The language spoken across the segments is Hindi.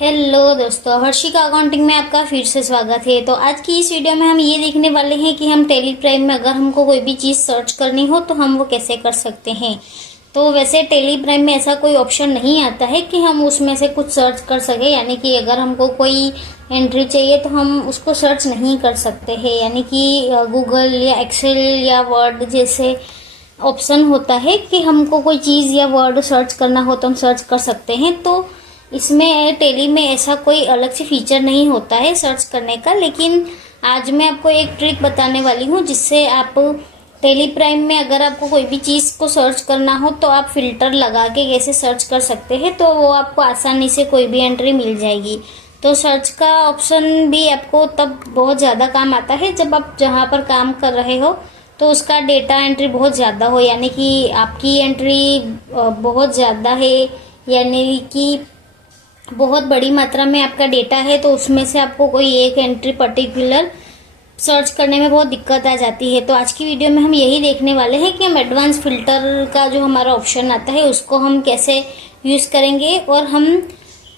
हेलो दोस्तों, हर्षिका अकाउंटिंग में आपका फिर से स्वागत है। तो आज की इस वीडियो में हम ये देखने वाले हैं कि हम टेली प्राइम में अगर हमको कोई भी चीज़ सर्च करनी हो तो हम वो कैसे कर सकते हैं। तो वैसे टेली प्राइम में ऐसा कोई ऑप्शन नहीं आता है कि हम उसमें से कुछ सर्च कर सके, यानी कि अगर हमको कोई एंट्री चाहिए तो हम उसको सर्च नहीं कर सकते हैं। यानी कि गूगल या एक्सेल या वर्ड जैसे ऑप्शन होता है कि हमको कोई चीज़ या वर्ड सर्च करना हो तो हम सर्च कर सकते हैं। तो इसमें टेली में ऐसा कोई अलग से फीचर नहीं होता है सर्च करने का। लेकिन आज मैं आपको एक ट्रिक बताने वाली हूँ जिससे आप टेली प्राइम में अगर आपको कोई भी चीज़ को सर्च करना हो तो आप फिल्टर लगा के कैसे सर्च कर सकते हैं, तो वो आपको आसानी से कोई भी एंट्री मिल जाएगी। तो सर्च का ऑप्शन भी आपको तब बहुत ज़्यादा काम आता है जब आप जहाँ पर काम कर रहे हो तो उसका डेटा एंट्री बहुत ज़्यादा हो, यानी कि आपकी एंट्री बहुत ज़्यादा है, यानी कि बहुत बड़ी मात्रा में आपका डेटा है, तो उसमें से आपको कोई एक एंट्री पर्टिकुलर सर्च करने में बहुत दिक्कत आ जाती है। तो आज की वीडियो में हम यही देखने वाले हैं कि हम एडवांस फिल्टर का जो हमारा ऑप्शन आता है उसको हम कैसे यूज़ करेंगे और हम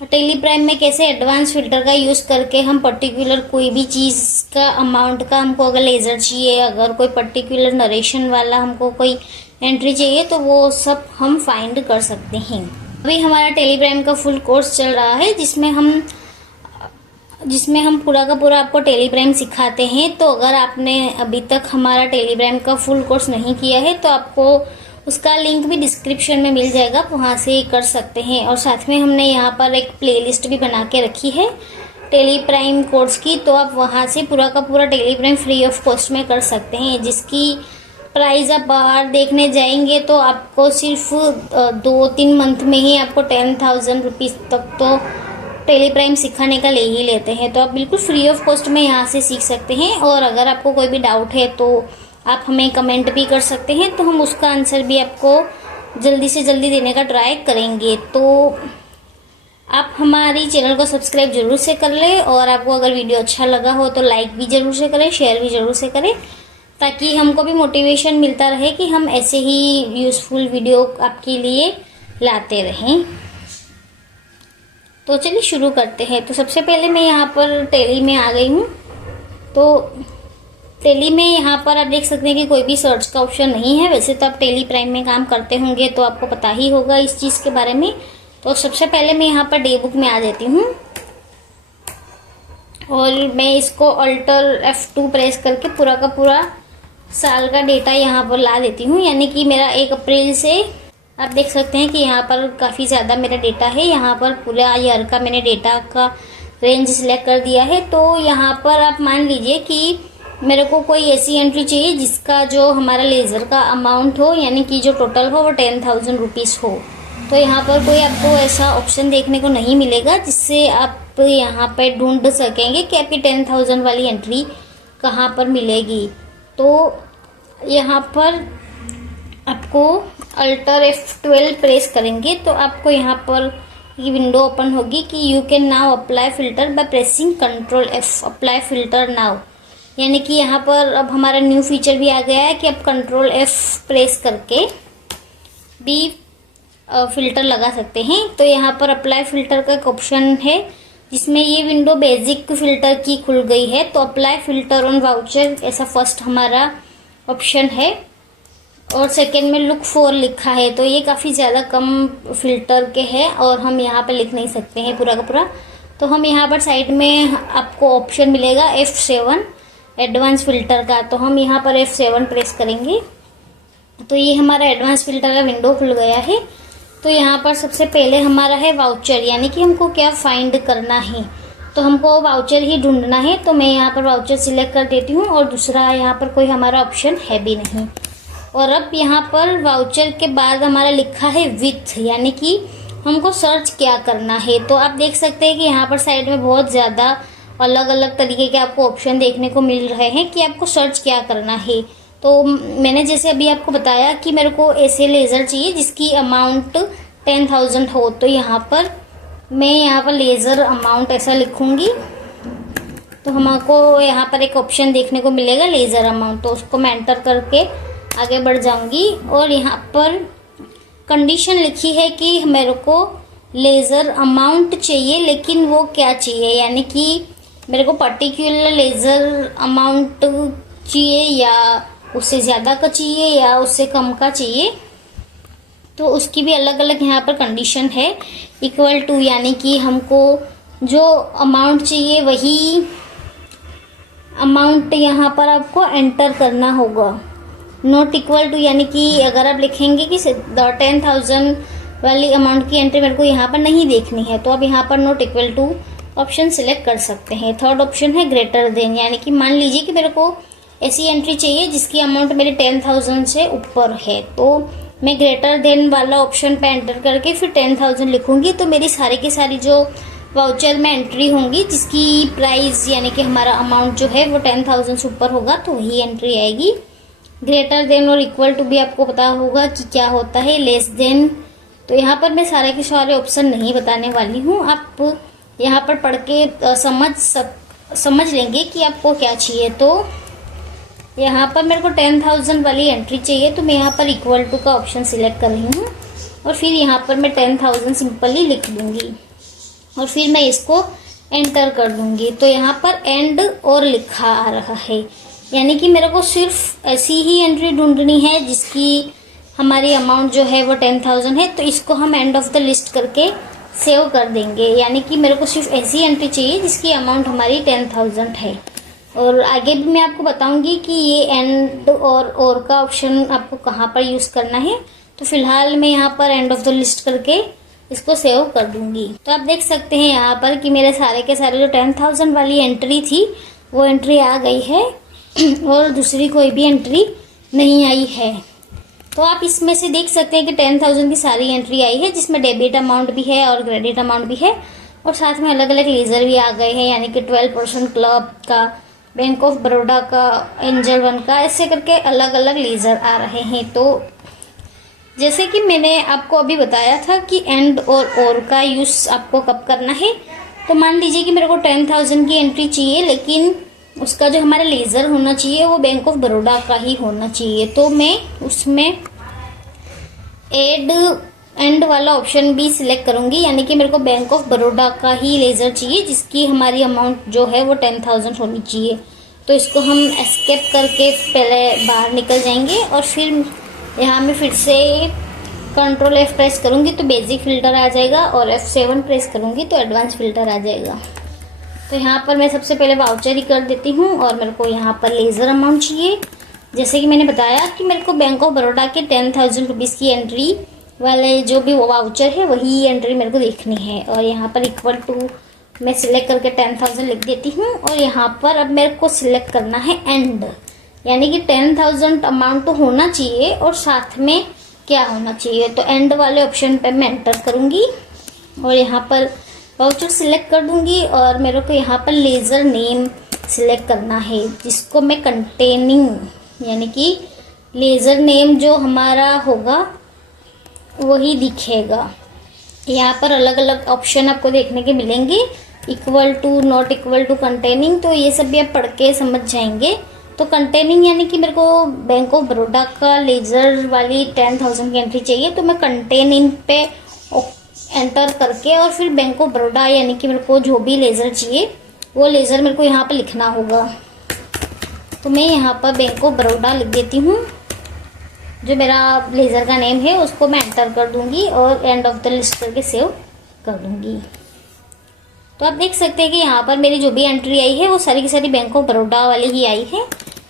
टेली प्राइम में कैसे एडवांस फिल्टर का यूज़ करके हम पर्टिकुलर कोई भी चीज़ का अमाउंट का हमको अगर लेज़र चाहिए, अगर कोई पर्टिकुलर नरेशन वाला हमको कोई एंट्री चाहिए तो वो सब हम फाइंड कर सकते हैं। अभी हमारा टेली प्राइम का फुल कोर्स चल रहा है जिसमें हम पूरा का पूरा आपको टेली प्राइम सिखाते हैं। तो अगर आपने अभी तक हमारा टेली प्राइम का फुल कोर्स नहीं किया है तो आपको उसका लिंक भी डिस्क्रिप्शन में मिल जाएगा, वहाँ से कर सकते हैं। और साथ में हमने यहाँ पर एक प्लेलिस्ट भी बना के रखी है टेली प्राइम कोर्स की, तो आप वहाँ से पूरा का पूरा Tally Prime free of cost में कर सकते हैं, जिसकी प्राइस आप बाहर देखने जाएंगे तो आपको सिर्फ 2-3 मंथ में ही आपको 10,000 रुपीज़ तक तो टेली प्राइम सिखाने का ले ही लेते हैं। तो आप बिल्कुल फ्री ऑफ कॉस्ट में यहाँ से सीख सकते हैं। और अगर आपको कोई भी डाउट है तो आप हमें कमेंट भी कर सकते हैं, तो हम उसका आंसर भी आपको जल्दी से जल्दी देने का ट्राई करेंगे। तो आप हमारी चैनल को सब्सक्राइब जरूर से कर लें, और आपको अगर वीडियो अच्छा लगा हो तो लाइक भी जरूर से करें, शेयर भी जरूर से करें, ताकि हमको भी मोटिवेशन मिलता रहे कि हम ऐसे ही यूज़फुल वीडियो आपके लिए लाते रहें। तो चलिए शुरू करते हैं। तो सबसे पहले मैं यहाँ पर टेली में आ गई हूँ। तो टेली में यहाँ पर आप देख सकते हैं कि कोई भी सर्च का ऑप्शन नहीं है। वैसे तो आप टेली प्राइम में काम करते होंगे तो आपको पता ही होगा इस चीज़ के बारे में। तो सबसे पहले मैं यहाँ पर डे बुक में आ जाती हूँ और मैं इसको अल्टर F2 प्रेस करके पूरा का पूरा साल का डेटा यहाँ पर ला देती हूँ। यानी कि मेरा 1 अप्रैल से आप देख सकते हैं कि यहाँ पर काफ़ी ज़्यादा मेरा डेटा है। यहाँ पर पूरा ईयर का मैंने डेटा का रेंज सिलेक्ट कर दिया है। तो यहाँ पर आप मान लीजिए कि मेरे को कोई ऐसी एंट्री चाहिए जिसका जो हमारा लेज़र का अमाउंट हो, यानी कि जो टोटल हो वो 10,000 रुपीज़ हो। तो यहाँ पर कोई आपको ऐसा ऑप्शन देखने को नहीं मिलेगा जिससे आप यहाँ पर ढूंढ सकेंगे कि आपकी 10,000 वाली एंट्री कहाँ पर मिलेगी। तो यहाँ पर आपको अल्टर F12 प्रेस करेंगे तो आपको यहाँ पर ये विंडो ओपन होगी कि you can now apply filter by pressing Ctrl F, apply filter now. यानी कि यहाँ पर अब हमारा न्यू फीचर भी आ गया है कि आप Ctrl F प्रेस करके भी फिल्टर लगा सकते हैं। तो यहाँ पर अप्लाई फिल्टर का एक ऑप्शन है जिसमें ये विंडो बेसिक फिल्टर की खुल गई है। तो अप्लाई फिल्टर ऑन वाउचर ऐसा फर्स्ट हमारा ऑप्शन है, और सेकेंड में लुक फॉर लिखा है। तो ये काफ़ी ज़्यादा कम फिल्टर के हैं और हम यहाँ पर लिख नहीं सकते हैं पूरा का पूरा। तो हम यहाँ पर साइड में आपको ऑप्शन मिलेगा F7 एडवांस फिल्टर का। तो हम यहाँ पर F7 प्रेस करेंगे तो ये हमारा एडवांस फिल्टर का विंडो खुल गया है। तो यहाँ पर सबसे पहले हमारा है वाउचर, यानी कि हमको क्या फाइंड करना है। तो हमको वाउचर ही ढूंढना है। तो मैं यहाँ पर वाउचर सिलेक्ट कर देती हूँ और दूसरा यहाँ पर कोई हमारा ऑप्शन है भी नहीं। और अब यहाँ पर वाउचर के बाद हमारा लिखा है विथ, यानी कि हमको सर्च क्या करना है। तो आप देख सकते हैं कि यहाँ पर साइड में बहुत ज़्यादा अलग अलग तरीके के आपको ऑप्शन देखने को मिल रहे हैं कि आपको सर्च क्या करना है। तो मैंने जैसे अभी आपको बताया कि मेरे को ऐसे लेज़र चाहिए जिसकी अमाउंट 10,000 हो। तो यहाँ पर मैं लेज़र अमाउंट ऐसा लिखूँगी तो हमको यहाँ पर एक ऑप्शन देखने को मिलेगा लेज़र अमाउंट। तो उसको मैं एंटर करके आगे बढ़ जाऊंगी और यहाँ पर कंडीशन लिखी है कि मेरे को लेज़र अमाउंट चाहिए, लेकिन वो क्या चाहिए, यानी कि मेरे को पर्टिकुलर लेज़र अमाउंट चाहिए या उससे ज़्यादा का चाहिए या उससे कम का चाहिए, तो उसकी भी अलग अलग यहाँ पर कंडीशन है। इक्वल टू यानी कि हमको जो अमाउंट चाहिए वही अमाउंट यहाँ पर आपको एंटर करना होगा। नॉट इक्वल टू यानी कि अगर आप लिखेंगे कि 10,000 वाली अमाउंट की एंट्री मेरे को यहाँ पर नहीं देखनी है, तो आप यहाँ पर not equal to option select कर सकते हैं। थर्ड ऑप्शन है ग्रेटर देन, यानी कि मान लीजिए कि मेरे को ऐसी एंट्री चाहिए जिसकी अमाउंट मेरे 10,000 से ऊपर है, तो मैं ग्रेटर देन वाला ऑप्शन पे एंटर करके फिर 10,000 लिखूंगी, तो मेरी सारी की सारी जो वाउचर में एंट्री होंगी जिसकी प्राइस यानी कि हमारा अमाउंट जो है वो 10,000 से ऊपर होगा, तो वही एंट्री आएगी। ग्रेटर देन और इक्वल टू भी आपको पता होगा कि क्या होता है, लेस देन। तो यहाँ पर मैं सारे के सारे ऑप्शन नहीं बताने वाली हूँ, आप यहाँ पर पढ़ के समझ लेंगे कि आपको क्या चाहिए। तो यहाँ पर मेरे को 10,000 वाली एंट्री चाहिए, तो मैं यहाँ पर इक्वल टू का ऑप्शन सिलेक्ट कर रही हूँ और फिर यहाँ पर मैं 10,000 सिंपली लिख दूँगी और फिर मैं इसको एंटर कर दूँगी। तो यहाँ पर एंड और लिखा आ रहा है, यानी कि मेरे को सिर्फ ऐसी ही एंट्री ढूंढनी है जिसकी हमारी अमाउंट जो है वो 10,000 है, तो इसको हम एंड ऑफ द लिस्ट करके सेव कर देंगे। यानी कि मेरे को सिर्फ ऐसी एंट्री चाहिए जिसकी अमाउंट हमारी 10,000 है। और आगे भी मैं आपको बताऊंगी कि ये एंड और का ऑप्शन आपको कहाँ पर यूज़ करना है। तो फिलहाल मैं यहाँ पर एंड ऑफ द लिस्ट करके इसको सेव कर दूंगी। तो आप देख सकते हैं यहाँ पर कि मेरे सारे के सारे जो 10,000 वाली एंट्री थी वो एंट्री आ गई है और दूसरी कोई भी एंट्री नहीं आई है। तो आप इसमें से देख सकते हैं कि 10,000 की सारी एंट्री आई है, जिसमें डेबिट अमाउंट भी है और क्रेडिट अमाउंट भी है और साथ में अलग अलग लेज़र भी आ गए हैं, यानी कि 12% क्लब का, बैंक ऑफ बड़ौदा का, एंजल वन का, ऐसे करके अलग अलग लेज़र आ रहे हैं। तो जैसे कि मैंने आपको अभी बताया था कि एंड और का यूज़ आपको कब करना है। तो मान लीजिए कि मेरे को 10,000 की एंट्री चाहिए, लेकिन उसका जो हमारा लेज़र होना चाहिए वो बैंक ऑफ बड़ौदा का ही होना चाहिए। तो मैं उसमें एंड वाला ऑप्शन भी सिलेक्ट करूंगी, यानी कि मेरे को बैंक ऑफ बड़ौदा का ही लेज़र चाहिए जिसकी हमारी अमाउंट जो है वो 10,000 होनी चाहिए। तो इसको हम एस्केप करके पहले बाहर निकल जाएंगे और फिर यहाँ मैं फिर से कंट्रोल F प्रेस करूंगी तो बेसिक फ़िल्टर आ जाएगा और F7 प्रेस करूंगी तो एडवांस फ़िल्टर आ जाएगा। तो यहाँ पर मैं सबसे पहले वाउचर ही कर देती हूँ और मेरे को यहाँ पर लेज़र अमाउंट चाहिए। जैसे कि मैंने बताया कि मेरे को बैंक ऑफ बड़ौदा के 10,000 रुपीज़ की एंट्री वाले जो भी वो वाउचर है वही एंट्री मेरे को देखनी है। और यहाँ पर इक्वल टू मैं सिलेक्ट करके 10,000 लिख देती हूँ और यहाँ पर अब मेरे को सिलेक्ट करना है एंड, यानी कि 10,000 अमाउंट तो होना चाहिए और साथ में क्या होना चाहिए। तो एंड वाले ऑप्शन पे मैं एंटर करूँगी और यहाँ पर वाउचर सिलेक्ट कर दूँगी और मेरे को यहाँ पर लेज़र नेम सिलेक्ट करना है जिसको मैं कंटेनिंग, यानी कि लेज़र नेम जो हमारा होगा वही दिखेगा। यहाँ पर अलग अलग ऑप्शन आपको देखने के मिलेंगे, equal to, not equal to, containing. तो ये सब भी आप पढ़ के समझ जाएंगे। तो कंटेनिंग यानी कि मेरे को बैंक ऑफ बड़ौदा का लेज़र वाली 10,000 की एंट्री चाहिए, तो मैं कंटेनिंग पे एंटर करके और फिर बैंक ऑफ बड़ौदा यानी कि मेरे को जो भी लेज़र चाहिए वो लेज़र मेरे को यहाँ पर लिखना होगा। तो मैं यहाँ पर बैंक ऑफ बड़ौदा लिख देती हूँ, जो मेरा लेज़र का नेम है उसको मैं एंटर कर दूंगी और एंड ऑफ द लिस्ट करके सेव कर दूंगी। तो आप देख सकते हैं कि यहाँ पर मेरी जो भी एंट्री आई है वो सारी की सारी बैंक ऑफ बड़ौदा वाली ही आई है।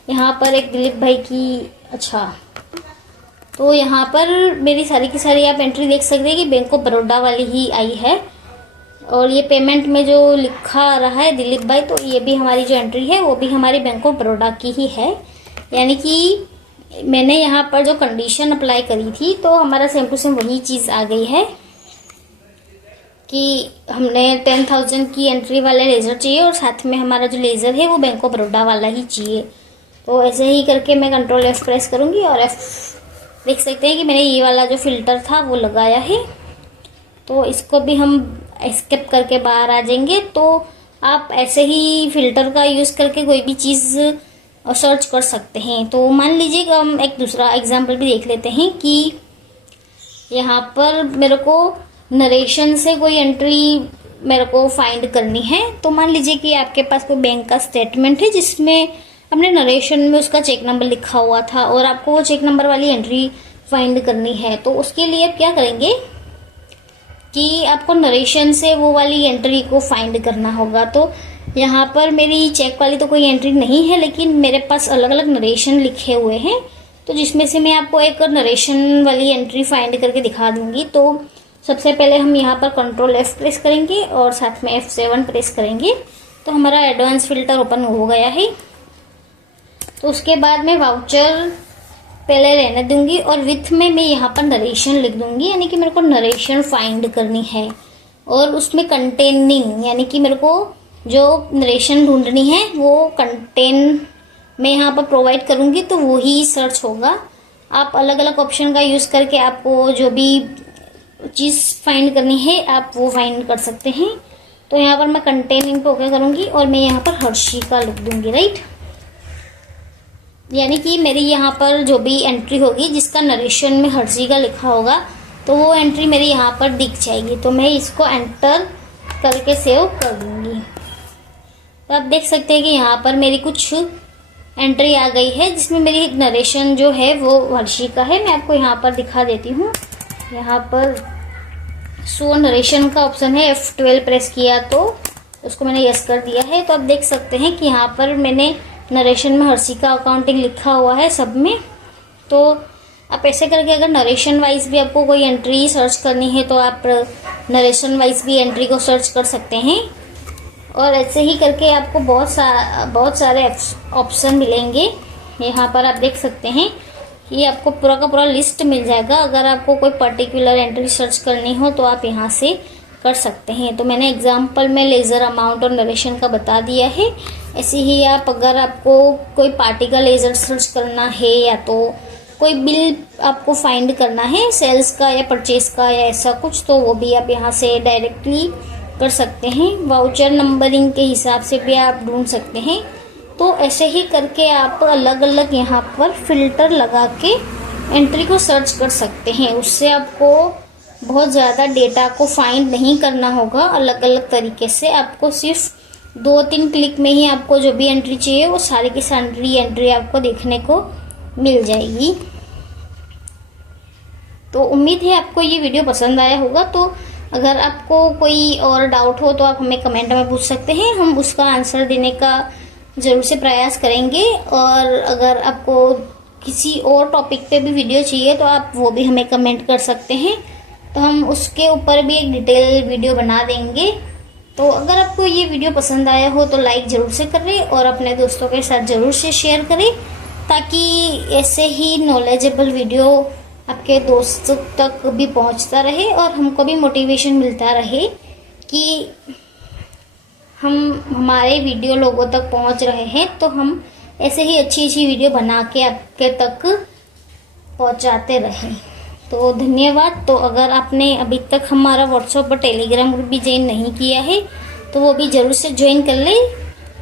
यहाँ पर एक दिलीप भाई की, अच्छा, तो यहाँ पर मेरी सारी की सारी आप एंट्री देख सकते हैं कि बैंक ऑफ बड़ौदा वाली ही आई है। और ये पेमेंट में जो लिखा आ रहा है दिलीप भाई, तो ये भी हमारी जो एंट्री है वो भी हमारी बैंक ऑफ बड़ौदा की ही है। यानी कि मैंने यहाँ पर जो कंडीशन अप्लाई करी थी तो हमारा सेम टू सेम वही चीज़ आ गई है कि हमने 10,000 की एंट्री वाले लेज़र चाहिए और साथ में हमारा जो लेज़र है वो बैंक ऑफ बड़ौदा वाला ही चाहिए। तो ऐसे ही करके मैं कंट्रोल F प्रेस करूँगी और F देख सकते हैं कि मैंने ये वाला जो फ़िल्टर था वो लगाया है। तो इसको भी हम एस्केप करके बाहर आ जाएंगे। तो आप ऐसे ही फ़िल्टर का यूज़ करके कोई भी चीज़ सर्च कर सकते हैं। तो मान लीजिए कि हम एक दूसरा एग्जाम्पल भी देख लेते हैं कि यहाँ पर मेरे को नरेशन से कोई एंट्री मेरे को फाइंड करनी है। तो मान लीजिए कि आपके पास कोई बैंक का स्टेटमेंट है जिसमें अपने नरेशन में उसका चेक नंबर लिखा हुआ था और आपको वो चेक नंबर वाली एंट्री फाइंड करनी है। तो उसके लिए आप क्या करेंगे कि आपको नरेशन से वो वाली एंट्री को फाइंड करना होगा। तो यहाँ पर मेरी चेक वाली तो कोई एंट्री नहीं है, लेकिन मेरे पास अलग अलग नरेशन लिखे हुए हैं, तो जिसमें से मैं आपको एक नरेशन वाली एंट्री फाइंड करके दिखा दूंगी। तो सबसे पहले हम यहाँ पर कंट्रोल F प्रेस करेंगे और साथ में F7 प्रेस करेंगे, तो हमारा एडवांस फिल्टर ओपन हो गया है। तो उसके बाद मैं वाउचर पहले रहने दूंगी और विथ में मैं यहाँ पर नरेशन लिख दूंगी, यानी कि मेरे को नरेशन फाइंड करनी है। और उसमें कंटेनिंग, यानी कि मेरे को जो नरेशन ढूंढनी है वो कंटेन मैं यहाँ पर प्रोवाइड करूंगी, तो वो ही सर्च होगा। आप अलग अलग ऑप्शन का यूज़ करके आपको जो भी चीज़ फाइंड करनी है आप वो फाइंड कर सकते हैं। तो यहाँ पर मैं कंटेनिंग पे ओके करूंगी और मैं यहाँ पर हर्षी का लिख दूंगी, राइट। यानी कि मेरी यहाँ पर जो भी एंट्री होगी जिसका नरेशन में हर्षी का लिखा होगा, तो वो एंट्री मेरी यहाँ पर दिख जाएगी। तो मैं इसको एंटर करके सेव कर दूंगी। तो आप देख सकते हैं कि यहाँ पर मेरी कुछ एंट्री आ गई है जिसमें मेरी नरेशन जो है वो हर्षी का है। मैं आपको यहाँ पर दिखा देती हूँ। यहाँ पर शो नरेशन का ऑप्शन है, F12 प्रेस किया तो उसको मैंने यस कर दिया है। तो आप देख सकते हैं कि यहाँ पर मैंने नरेशन में हर्षी का अकाउंटिंग लिखा हुआ है सब में। तो आप ऐसे करके अगर नरेशन वाइज भी आपको कोई एंट्री सर्च करनी है तो आप नरेशन वाइज भी एंट्री को सर्च कर सकते हैं। और ऐसे ही करके आपको बहुत सारे ऑप्शन मिलेंगे। यहाँ पर आप देख सकते हैं कि आपको पूरा का पूरा लिस्ट मिल जाएगा। अगर आपको कोई पर्टिकुलर एंट्री सर्च करनी हो तो आप यहाँ से कर सकते हैं। तो मैंने एग्जाम्पल में लेज़र अमाउंट और नरेशन का बता दिया है। ऐसे ही आप अगर आपको कोई पार्टी का लेज़र सर्च करना है या तो कोई बिल आपको फाइंड करना है सेल्स का या परचेज का या ऐसा कुछ, तो वो भी आप यहाँ से डायरेक्टली कर सकते हैं। वाउचर नंबरिंग के हिसाब से भी आप ढूंढ सकते हैं। तो ऐसे ही करके आप अलग अलग यहाँ पर फिल्टर लगा के एंट्री को सर्च कर सकते हैं। उससे आपको बहुत ज़्यादा डेटा को फाइंड नहीं करना होगा। अलग अलग तरीके से आपको सिर्फ 2-3 क्लिक में ही आपको जो भी एंट्री चाहिए वो सारी की सारी एंट्री आपको देखने को मिल जाएगी। तो उम्मीद है आपको ये वीडियो पसंद आया होगा। तो अगर आपको कोई और डाउट हो तो आप हमें कमेंट में पूछ सकते हैं, हम उसका आंसर देने का ज़रूर से प्रयास करेंगे। और अगर आपको किसी और टॉपिक पे भी वीडियो चाहिए तो आप वो भी हमें कमेंट कर सकते हैं, तो हम उसके ऊपर भी एक डिटेल वीडियो बना देंगे। तो अगर आपको ये वीडियो पसंद आया हो तो लाइक ज़रूर से करें और अपने दोस्तों के साथ ज़रूर से शेयर करें, ताकि ऐसे ही नॉलेजेबल वीडियो आपके दोस्त तक भी पहुंचता रहे और हमको भी मोटिवेशन मिलता रहे कि हमारे वीडियो लोगों तक पहुंच रहे हैं। तो हम ऐसे ही अच्छी अच्छी वीडियो बना के आपके तक पहुंचाते रहें। तो धन्यवाद। तो अगर आपने अभी तक हमारा व्हाट्सएप और टेलीग्राम ग्रुप भी ज्वाइन नहीं किया है तो वो भी ज़रूर से ज्वाइन कर लें,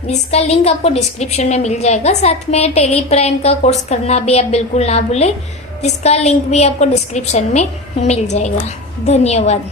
जिसका लिंक आपको डिस्क्रिप्शन में मिल जाएगा। साथ में टेली प्राइम का कोर्स करना भी आप बिल्कुल ना भूलें, जिसका लिंक भी आपको डिस्क्रिप्शन में मिल जाएगा। धन्यवाद।